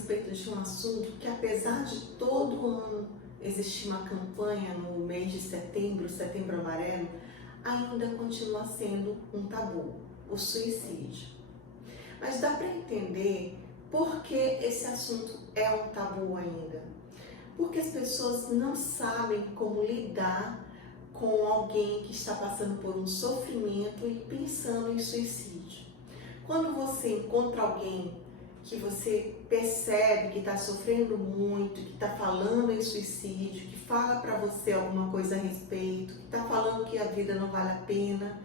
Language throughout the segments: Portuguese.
respeito de um assunto que, apesar de todo ano existir uma campanha no mês de setembro, Setembro Amarelo, ainda continua sendo um tabu, o suicídio. Mas dá para entender por que esse assunto é um tabu ainda. Porque as pessoas não sabem como lidar com alguém que está passando por um sofrimento e pensando em suicídio. Quando você encontra alguém que você percebe que está sofrendo muito, que está falando em suicídio, que fala para você alguma coisa a respeito, que está falando que a vida não vale a pena,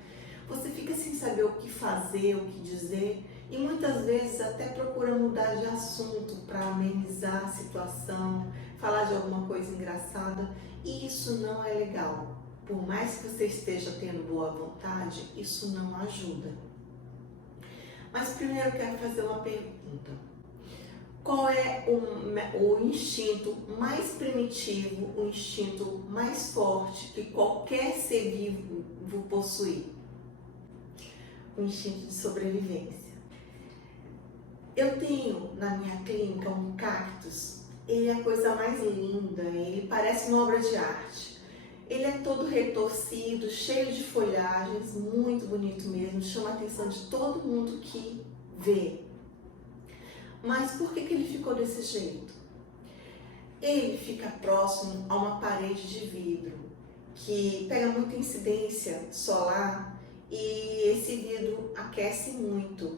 você fica sem saber o que fazer, o que dizer e muitas vezes até procura mudar de assunto para amenizar a situação, falar de alguma coisa engraçada, e isso não é legal. Por mais que você esteja tendo boa vontade, isso não ajuda. Mas primeiro eu quero fazer uma pergunta. Qual é o instinto mais primitivo, o instinto mais forte que qualquer ser vivo possui? O instinto de sobrevivência. Eu tenho na minha clínica um cactus, ele é a coisa mais linda, ele parece uma obra de arte. Ele é todo retorcido, cheio de folhagens, muito bonito mesmo, chama a atenção de todo mundo que vê. Mas por que ele ficou desse jeito? Ele fica próximo a uma parede de vidro, que pega muita incidência solar e esse vidro aquece muito.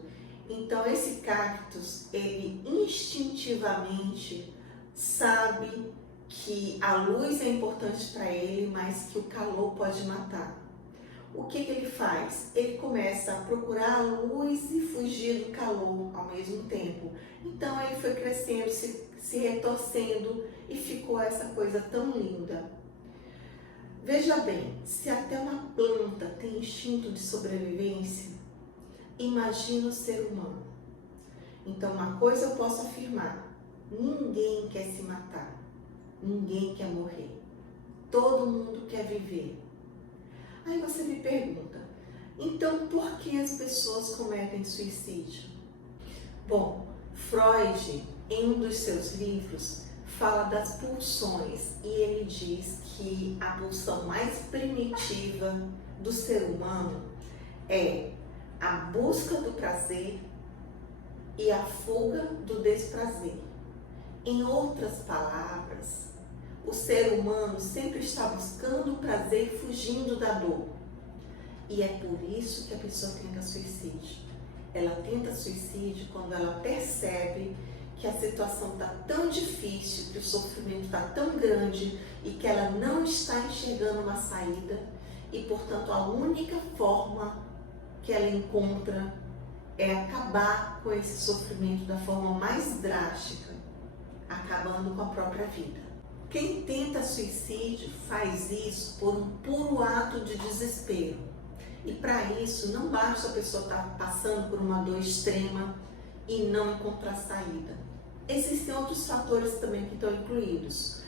Então esse cactus, ele instintivamente sabe que a luz é importante para ele, mas que o calor pode matar. O que ele faz? Ele começa a procurar a luz e fugir do calor ao mesmo tempo. Então ele foi crescendo, se retorcendo e ficou essa coisa tão linda. Veja bem, se até uma planta tem instinto de sobrevivência, imagina o ser humano. Então uma coisa eu posso afirmar, ninguém quer se matar. Ninguém quer morrer, todo mundo quer viver. Aí você me pergunta, então por que as pessoas cometem suicídio? Bom, Freud, em um dos seus livros, fala das pulsões e ele diz que a pulsão mais primitiva do ser humano é a busca do prazer e a fuga do desprazer. Em outras palavras, o ser humano sempre está buscando o prazer e fugindo da dor. E é por isso que a pessoa tenta suicídio. Ela tenta suicídio quando ela percebe que a situação está tão difícil, que o sofrimento está tão grande e que ela não está enxergando uma saída e, portanto, a única forma que ela encontra é acabar com esse sofrimento da forma mais drástica, acabando com a própria vida. Quem tenta suicídio faz isso por um puro ato de desespero. E para isso não basta a pessoa estar passando por uma dor extrema e não encontrar saída. Existem outros fatores também que estão incluídos.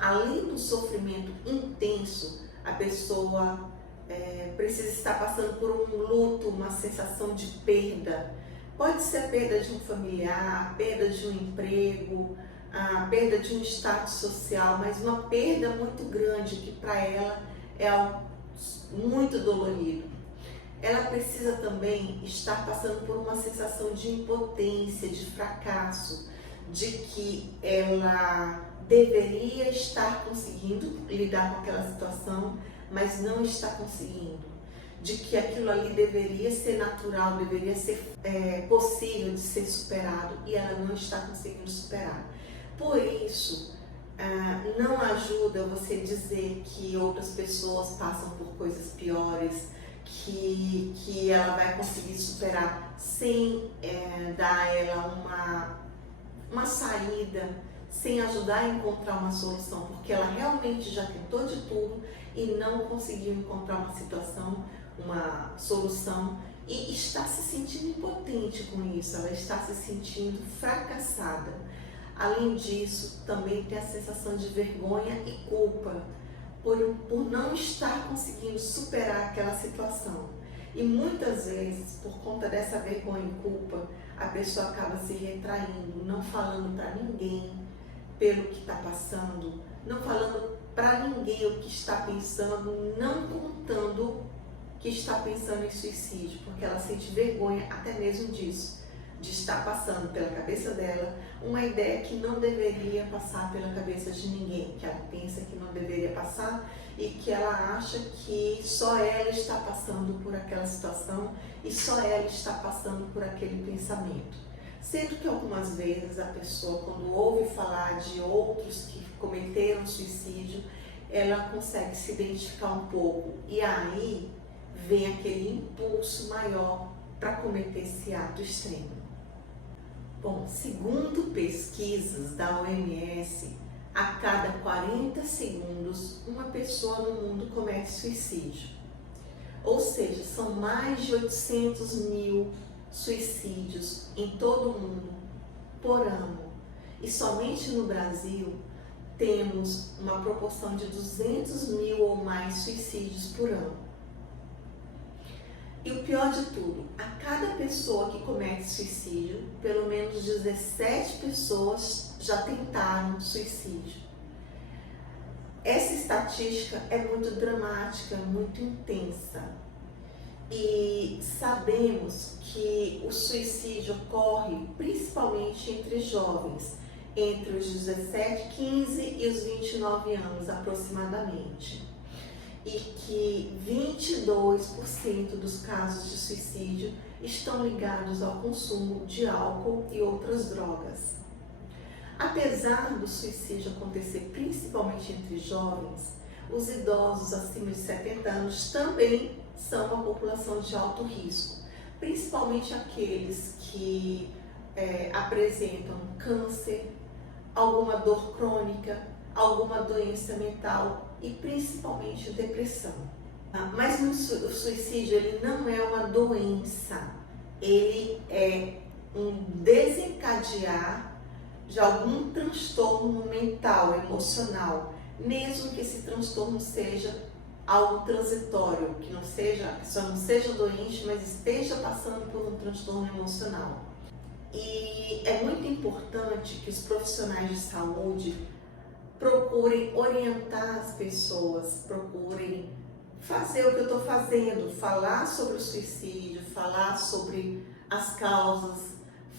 Além do sofrimento intenso, a pessoa precisa estar passando por um luto, uma sensação de perda. Pode ser a perda de um familiar, a perda de um emprego, a perda de um status social, mas uma perda muito grande que para ela é algo muito dolorido. Ela precisa também estar passando por uma sensação de impotência, de fracasso, de que ela deveria estar conseguindo lidar com aquela situação, mas não está conseguindo. De que aquilo ali deveria ser natural, deveria ser possível de ser superado e ela não está conseguindo superar. Por isso, não ajuda você dizer que outras pessoas passam por coisas piores, que ela vai conseguir superar sem dar a ela uma saída, sem ajudar a encontrar uma solução, porque ela realmente já tentou de tudo e não conseguiu encontrar uma situação, uma solução e está se sentindo impotente com isso, ela está se sentindo fracassada. Além disso, também tem a sensação de vergonha e culpa por não estar conseguindo superar aquela situação. E muitas vezes, por conta dessa vergonha e culpa, a pessoa acaba se retraindo, não falando para ninguém pelo que está passando, não falando para ninguém o que está pensando, não contando que está pensando em suicídio, porque ela sente vergonha até mesmo disso, de estar passando pela cabeça dela uma ideia que não deveria passar pela cabeça de ninguém, que ela pensa que não deveria passar e que ela acha que só ela está passando por aquela situação e só ela está passando por aquele pensamento. Sendo que algumas vezes a pessoa, quando ouve falar de outros que cometeram suicídio, ela consegue se identificar um pouco e aí vem aquele impulso maior para cometer esse ato extremo. Bom, segundo pesquisas da OMS, a cada 40 segundos uma pessoa no mundo comete suicídio. Ou seja, são mais de 800 mil suicídios em todo o mundo por ano. E somente no Brasil temos uma proporção de 200 mil ou mais suicídios por ano. E o pior de tudo, a cada pessoa que comete suicídio, pelo menos 17 pessoas já tentaram suicídio. Essa estatística é muito dramática, muito intensa. E sabemos que o suicídio ocorre principalmente entre jovens, entre os 17, 15 e os 29 anos aproximadamente. E que 22% dos casos de suicídio estão ligados ao consumo de álcool e outras drogas. Apesar do suicídio acontecer principalmente entre jovens, os idosos acima de 70 anos também são uma população de alto risco, principalmente aqueles que apresentam câncer, alguma dor crônica, alguma doença mental e principalmente depressão. Mas o suicídio ele não é uma doença, ele é um desencadear de algum transtorno mental, emocional, mesmo que esse transtorno seja algo transitório, que a pessoa não seja doente, mas esteja passando por um transtorno emocional. E é muito importante que os profissionais de saúde procurem orientar as pessoas, procurem fazer o que eu estou fazendo, falar sobre o suicídio, falar sobre as causas,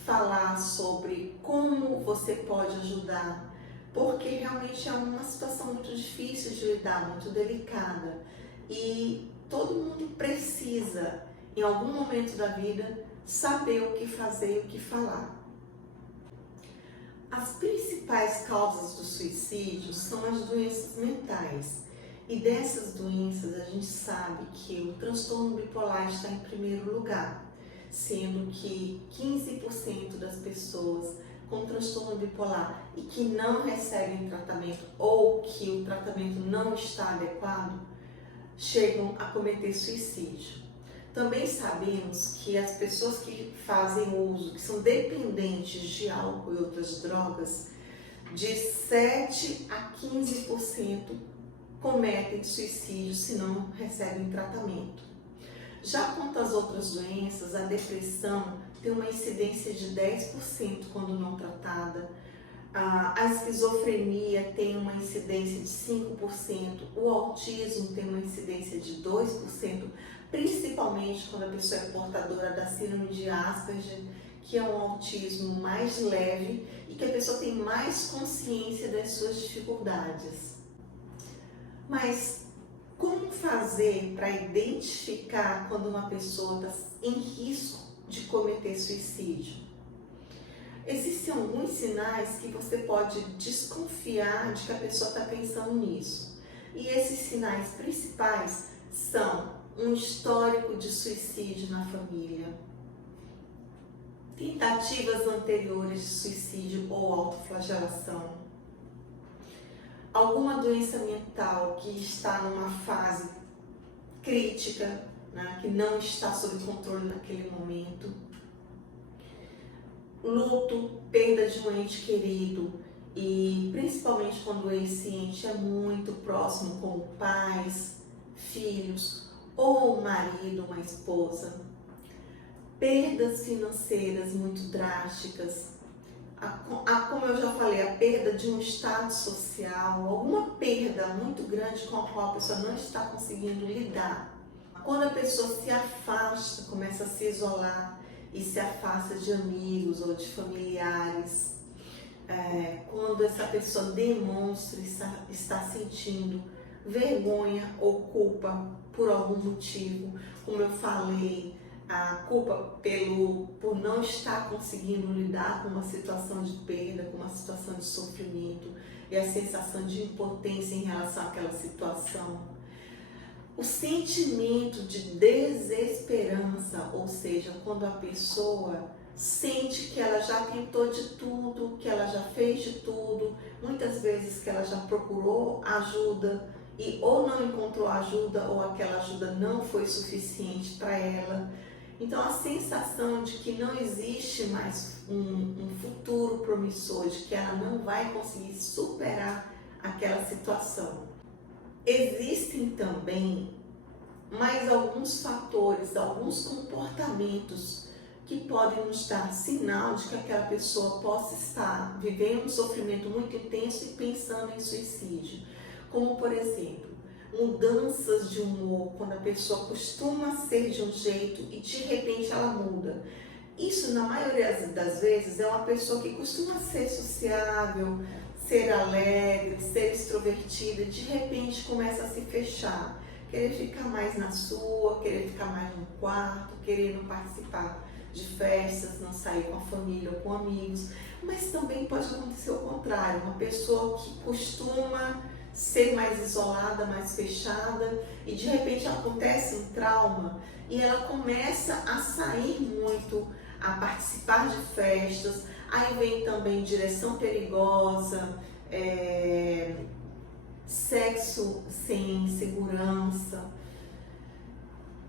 falar sobre como você pode ajudar, porque realmente é uma situação muito difícil de lidar, muito delicada e todo mundo precisa, em algum momento da vida, saber o que fazer e o que falar. As principais causas do suicídio são as doenças mentais. E dessas doenças a gente sabe que o transtorno bipolar está em primeiro lugar, sendo que 15% das pessoas com transtorno bipolar e que não recebem tratamento ou que o tratamento não está adequado, chegam a cometer suicídio. Também sabemos que as pessoas que fazem uso, que são dependentes de álcool e outras drogas, de 7 a 15% cometem suicídio se não recebem tratamento. Já quanto às outras doenças, a depressão tem uma incidência de 10% quando não tratada, a esquizofrenia tem uma incidência de 5%, o autismo tem uma incidência de 2%, principalmente quando a pessoa é portadora da síndrome de Asperger, que é um autismo mais leve e que a pessoa tem mais consciência das suas dificuldades. Mas como fazer para identificar quando uma pessoa está em risco de cometer suicídio? Existem alguns sinais que você pode desconfiar de que a pessoa está pensando nisso. E esses sinais principais são um histórico de suicídio na família, tentativas anteriores de suicídio ou autoflagelação, alguma doença mental que está numa fase crítica, né, que não está sob controle naquele momento, luto, perda de um ente querido e principalmente quando esse ente é muito próximo, como pais, filhos ou um marido, uma esposa, perdas financeiras muito drásticas, como eu já falei, a perda de um status social, alguma perda muito grande com a qual a pessoa não está conseguindo lidar. Quando a pessoa se afasta, começa a se isolar e se afasta de amigos ou de familiares, quando essa pessoa demonstra está sentindo vergonha ou culpa por algum motivo, como eu falei, a culpa por não estar conseguindo lidar com uma situação de perda, com uma situação de sofrimento e a sensação de impotência em relação àquela situação. O sentimento de desesperança, ou seja, quando a pessoa sente que ela já tentou de tudo, que ela já fez de tudo, muitas vezes que ela já procurou ajuda e ou não encontrou ajuda ou aquela ajuda não foi suficiente para ela. Então a sensação de que não existe mais um futuro promissor, de que ela não vai conseguir superar aquela situação. Existem também mais alguns fatores, alguns comportamentos que podem nos dar sinal de que aquela pessoa possa estar vivendo um sofrimento muito intenso e pensando em suicídio. Como, por exemplo, mudanças de humor, quando a pessoa costuma ser de um jeito e de repente ela muda. Isso, na maioria das vezes, é uma pessoa que costuma ser sociável, ser alegre, ser extrovertida, de repente começa a se fechar, querer ficar mais na sua, querer ficar mais no quarto, querer não participar de festas, não sair com a família ou com amigos. Mas também pode acontecer o contrário, uma pessoa que costuma ser mais isolada, mais fechada, e de repente acontece um trauma e ela começa a sair muito, a participar de festas, aí vem também direção perigosa, sexo sem segurança.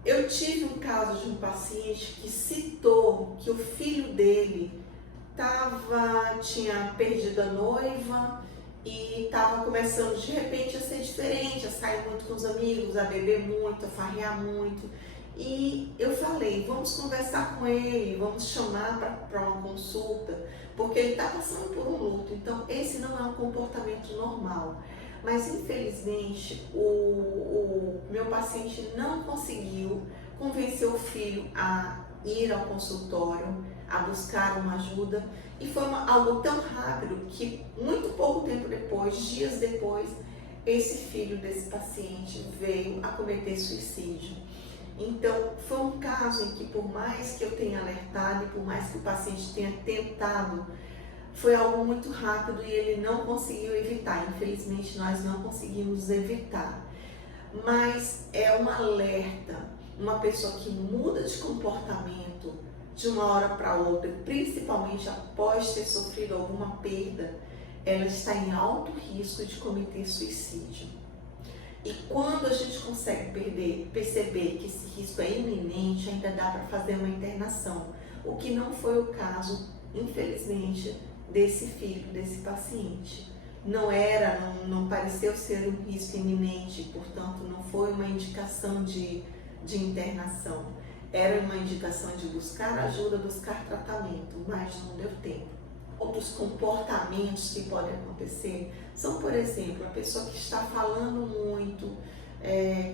Eu tive um caso de um paciente que citou que o filho dele tinha perdido a noiva e estava começando de repente a ser diferente, a sair muito com os amigos, a beber muito, a farrear muito. E eu falei, vamos conversar com ele, vamos chamar para uma consulta, porque ele está passando por um luto. Então esse não é um comportamento normal. Mas infelizmente o meu paciente não conseguiu convencer o filho a ir ao consultório, a buscar uma ajuda, e foi algo tão rápido que muito pouco tempo depois, dias depois, esse filho desse paciente veio a cometer suicídio. Então foi um caso em que, por mais que eu tenha alertado e por mais que o paciente tenha tentado, foi algo muito rápido e ele não conseguiu evitar. Infelizmente nós não conseguimos evitar, mas é um alerta. Uma pessoa que muda de comportamento de uma hora para outra, principalmente após ter sofrido alguma perda, ela está em alto risco de cometer suicídio. E quando a gente consegue perceber que esse risco é iminente, ainda dá para fazer uma internação, o que não foi o caso, infelizmente, desse filho, desse paciente. Não pareceu ser um risco iminente, portanto não foi uma indicação de internação. Era uma indicação de buscar ajuda, buscar tratamento, mas não deu tempo. Outros comportamentos que podem acontecer são, por exemplo, a pessoa que está falando muito,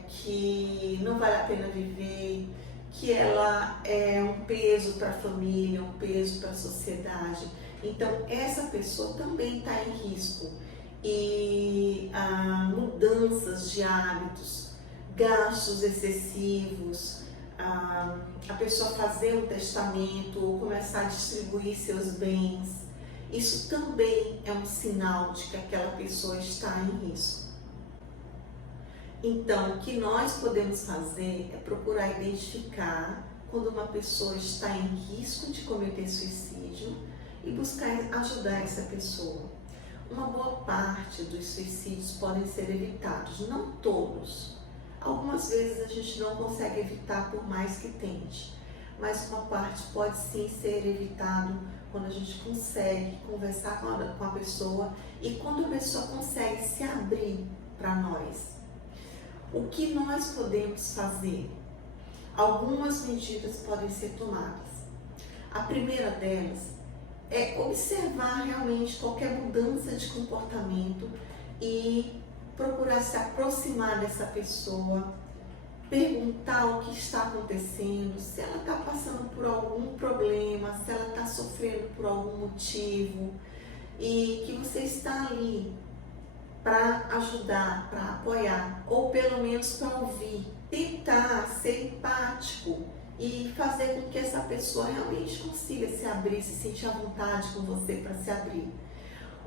que não vale a pena viver, que ela é um peso para a família, um peso para a sociedade. Então, essa pessoa também está em risco. E mudanças de hábitos, gastos excessivos, a pessoa fazer um testamento ou começar a distribuir seus bens, isso também é um sinal de que aquela pessoa está em risco. Então, o que nós podemos fazer é procurar identificar quando uma pessoa está em risco de cometer suicídio e buscar ajudar essa pessoa. Uma boa parte dos suicídios podem ser evitados, não todos. Algumas vezes a gente não consegue evitar por mais que tente, mas uma parte pode sim ser evitado quando a gente consegue conversar com a pessoa e quando a pessoa consegue se abrir para nós. O que nós podemos fazer? algumas medidas podem ser tomadas. A primeira delas é observar realmente qualquer mudança de comportamento e procurar se aproximar dessa pessoa, perguntar o que está acontecendo, se ela está passando por algum problema, se ela está sofrendo por algum motivo, e que você está ali para ajudar, para apoiar, ou pelo menos para ouvir. Tentar ser empático e fazer com que essa pessoa realmente consiga se abrir, se sentir à vontade com você para se abrir.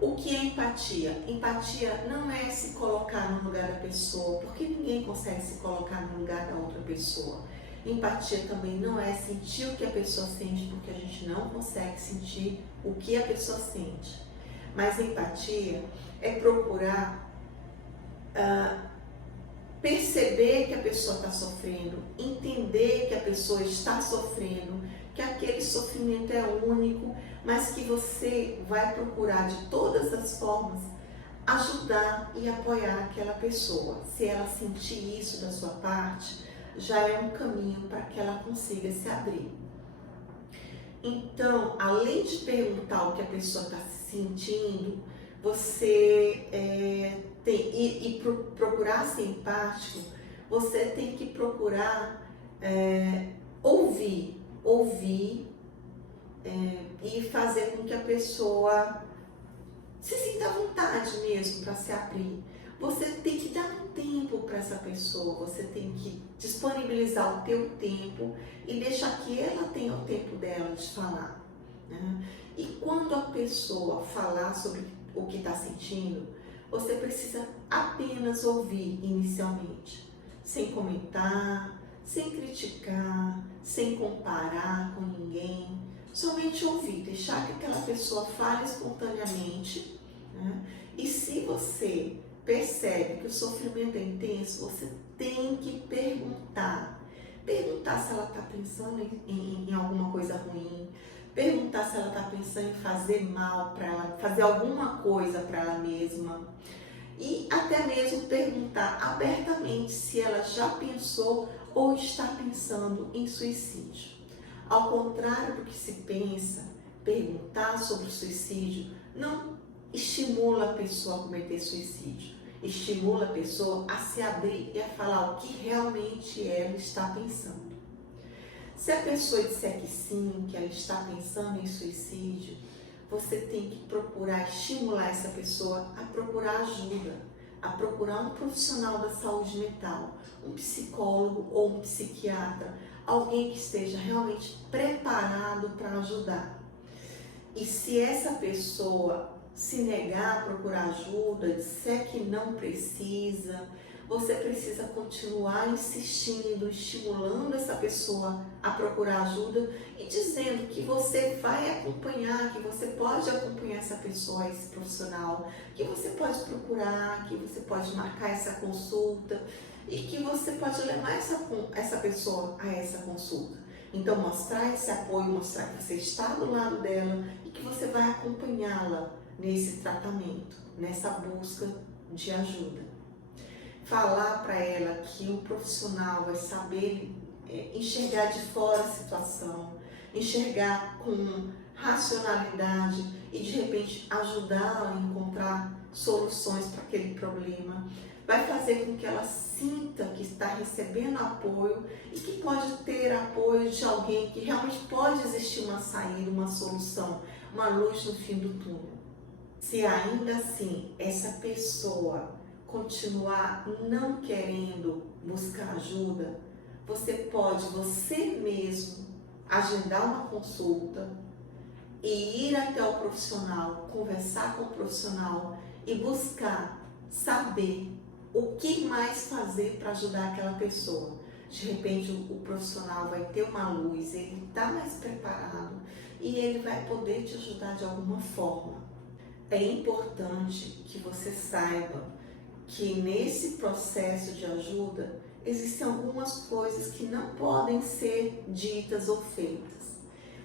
O que é empatia? Empatia não é se colocar no lugar da pessoa, porque ninguém consegue se colocar no lugar da outra pessoa. Empatia também não é sentir o que a pessoa sente, porque a gente não consegue sentir o que a pessoa sente. Mas empatia é procurar perceber que a pessoa está sofrendo, entender que a pessoa está sofrendo, que aquele sofrimento é único, mas que você vai procurar de todas as formas ajudar e apoiar aquela pessoa. Se ela sentir isso da sua parte, já é um caminho para que ela consiga se abrir. Então, além de perguntar o que a pessoa está sentindo, você procurar ser empático, você tem que procurar ouvir e fazer com que a pessoa se sinta à vontade mesmo para se abrir. Você tem que dar um tempo para essa pessoa, você tem que disponibilizar o teu tempo e deixar que ela tenha o tempo dela de falar, né? E quando a pessoa falar sobre o que está sentindo, você precisa apenas ouvir inicialmente, sem comentar, sem criticar, sem comparar com ninguém, somente ouvir, deixar que aquela pessoa fale espontaneamente, né? E se você percebe que o sofrimento é intenso, você tem que perguntar se ela está pensando em alguma coisa ruim, perguntar se ela está pensando em fazer mal para ela, fazer alguma coisa para ela mesma, e até mesmo perguntar abertamente se ela já pensou ou está pensando em suicídio. Ao contrário do que se pensa, perguntar sobre o suicídio não estimula a pessoa a cometer suicídio, estimula a pessoa a se abrir e a falar o que realmente ela está pensando. Se a pessoa disser que sim, que ela está pensando em suicídio, você tem que procurar estimular essa pessoa a procurar ajuda, a procurar um profissional da saúde mental, um psicólogo ou um psiquiatra, alguém que esteja realmente preparado para ajudar. E se essa pessoa se negar a procurar ajuda, disser que não precisa, você precisa continuar insistindo, estimulando essa pessoa a procurar ajuda e dizendo que você vai acompanhar, que você pode acompanhar essa pessoa, esse profissional, que você pode procurar, que você pode marcar essa consulta e que você pode levar essa pessoa a essa consulta. Então, mostrar esse apoio, mostrar que você está do lado dela e que você vai acompanhá-la nesse tratamento, nessa busca de ajuda. Falar para ela que o profissional vai saber enxergar de fora a situação, enxergar com racionalidade e de repente ajudá-la a encontrar soluções para aquele problema. Vai fazer com que ela sinta que está recebendo apoio e que pode ter apoio de alguém, que realmente pode existir uma saída, uma solução, uma luz no fim do túnel. Se ainda assim essa pessoa continuar não querendo buscar ajuda, você pode, você mesmo, agendar uma consulta e ir até o profissional, conversar com o profissional e buscar saber o que mais fazer para ajudar aquela pessoa. De repente o profissional vai ter uma luz, ele está mais preparado e ele vai poder te ajudar de alguma forma. É importante que você saiba que nesse processo de ajuda existem algumas coisas que não podem ser ditas ou feitas.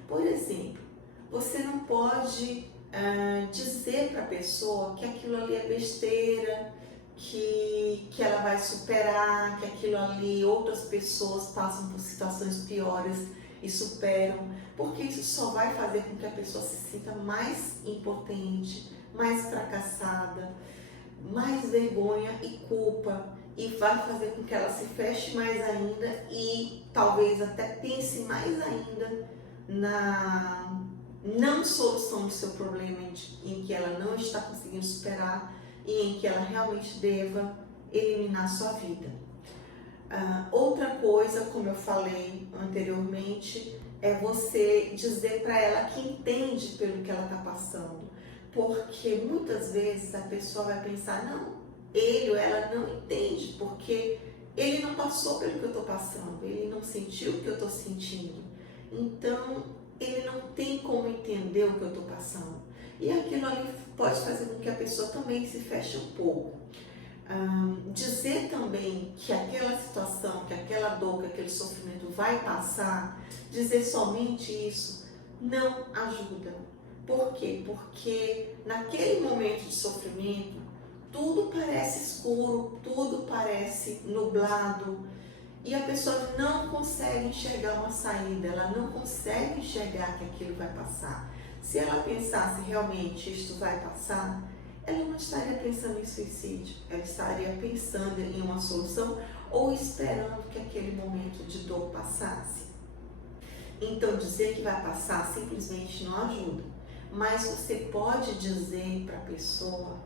Por exemplo, você não pode dizer para a pessoa que aquilo ali é besteira, que ela vai superar, que aquilo ali, outras pessoas passam por situações piores e superam, porque isso só vai fazer com que a pessoa se sinta mais impotente, mais fracassada, mais vergonha e culpa, e vai fazer com que ela se feche mais ainda e talvez até pense mais ainda na não solução do seu problema em que ela não está conseguindo superar e em que ela realmente deva eliminar sua vida. Outra coisa, como eu falei anteriormente, é você dizer para ela que entende pelo que ela está passando, porque muitas vezes a pessoa vai pensar, não, ele ou ela não entende, porque ele não passou pelo que eu estou passando, ele não sentiu o que eu estou sentindo, então ele não tem como entender o que eu estou passando. E aquilo ali pode fazer com que a pessoa também se feche um pouco. Dizer também que aquela situação, que aquela dor, que aquele sofrimento vai passar, dizer somente isso não ajuda. Por quê? Porque naquele momento de sofrimento, tudo parece escuro, tudo parece nublado e a pessoa não consegue enxergar uma saída, ela não consegue enxergar que aquilo vai passar. Se ela pensasse realmente isto vai passar, ela não estaria pensando em suicídio, ela estaria pensando em uma solução ou esperando que aquele momento de dor passasse. Então dizer que vai passar simplesmente não ajuda, mas você pode dizer para a pessoa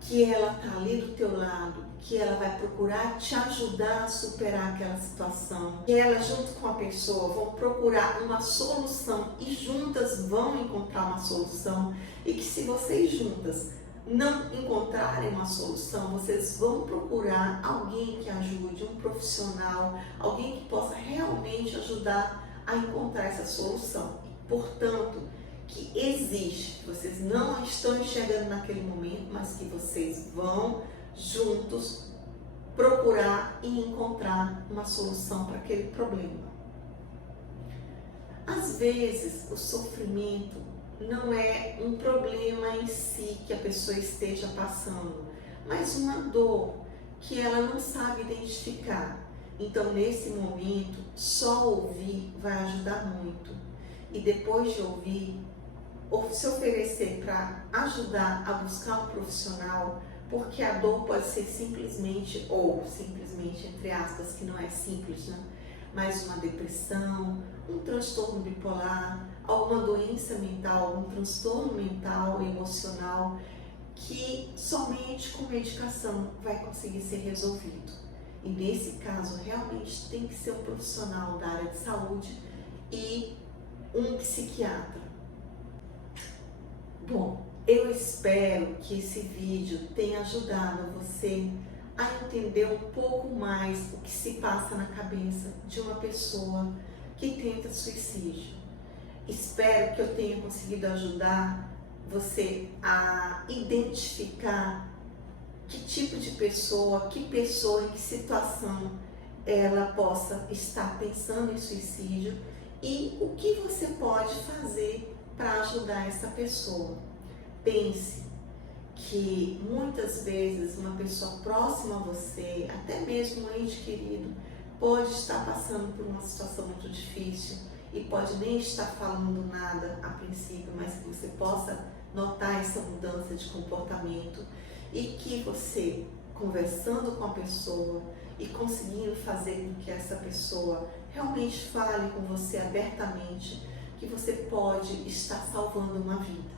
que ela está ali do teu lado, que ela vai procurar te ajudar a superar aquela situação, que ela junto com a pessoa vão procurar uma solução e juntas vão encontrar uma solução, e que se vocês juntas não encontrarem uma solução, vocês vão procurar alguém que ajude, um profissional, alguém que possa realmente ajudar a encontrar essa solução. Portanto, que existe, que vocês não estão enxergando naquele momento, mas que vocês vão juntos procurar e encontrar uma solução para aquele problema. Às vezes, o sofrimento não é um problema em si que a pessoa esteja passando, mas uma dor que ela não sabe identificar. Então, nesse momento, só ouvir vai ajudar muito. E depois de ouvir, ou se oferecer para ajudar a buscar um profissional, porque a dor pode ser simplesmente, ou simplesmente, entre aspas, que não é simples, né? Mas uma depressão, um transtorno bipolar, alguma doença mental, algum transtorno mental, emocional, que somente com medicação vai conseguir ser resolvido. E nesse caso, realmente tem que ser um profissional da área de saúde e um psiquiatra. Bom, eu espero que esse vídeo tenha ajudado você a entender um pouco mais o que se passa na cabeça de uma pessoa que tenta suicídio. Espero que eu tenha conseguido ajudar você a identificar que tipo de pessoa, em que situação ela possa estar pensando em suicídio e o que você pode fazer para ajudar essa pessoa. Pense que muitas vezes uma pessoa próxima a você, até mesmo um ente querido, pode estar passando por uma situação muito difícil e pode nem estar falando nada a princípio, mas que você possa notar essa mudança de comportamento e que você, conversando com a pessoa e conseguindo fazer com que essa pessoa realmente fale com você abertamente, que você pode estar salvando uma vida.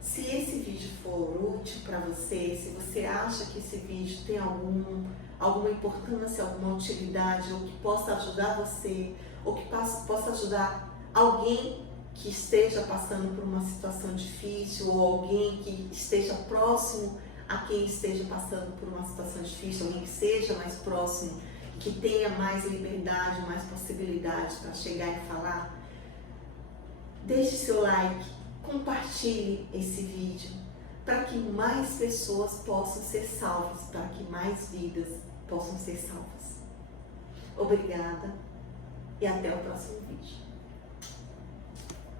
Se esse vídeo for útil para você, se você acha que esse vídeo tem alguma importância, alguma utilidade, ou que possa ajudar você, ou que possa ajudar alguém que esteja passando por uma situação difícil, ou alguém que esteja próximo a quem esteja passando por uma situação difícil, alguém que seja mais próximo, que tenha mais liberdade, mais possibilidade para chegar e falar, deixe seu like, compartilhe esse vídeo para que mais pessoas possam ser salvas, para que mais vidas possam ser salvas. Obrigada e até o próximo vídeo.